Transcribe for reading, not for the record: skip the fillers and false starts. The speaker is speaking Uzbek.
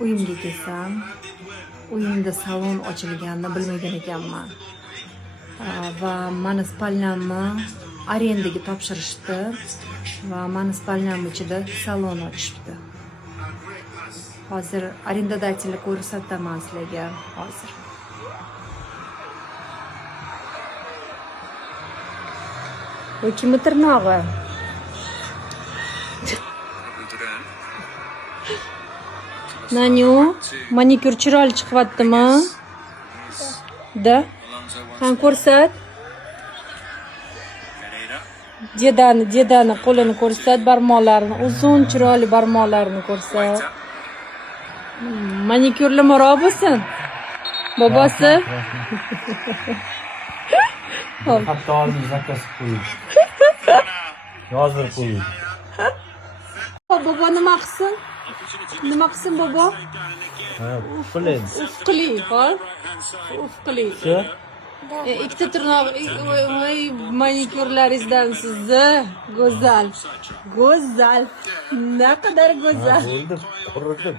uyimga kelsam, uyimda salon ochilganini bilmagan ekanman. Va mani spalnyamni arendaga topshirishdi va mani spalnyam ichida salon ochishdi. Hozir arendodatelni ko'rsataman sizlarga hozir. Bu kimni tirnog'i? Nanyu, manikyur chiroyli chiqyaptimi? Da? Qani ko'rsat. Dedani qo'lini ko'rsat, barmoqlarini, uzun chiroyli barmoqlarini ko'rsat. Manikyurli maro bo'lsin. Bobosi. Hatto hozir zakaz qo'ying. Yozdirib qo'ying. Bobo nima qilsin? Nima qilsin bobo? Qiling. Ufqli, hol. Ufqli. Shu. Ikkita tirnoq, voy manikyurlaringizdan sizni go'zal. Go'zal. Naqadar go'zal. Bo'ldi, quridim.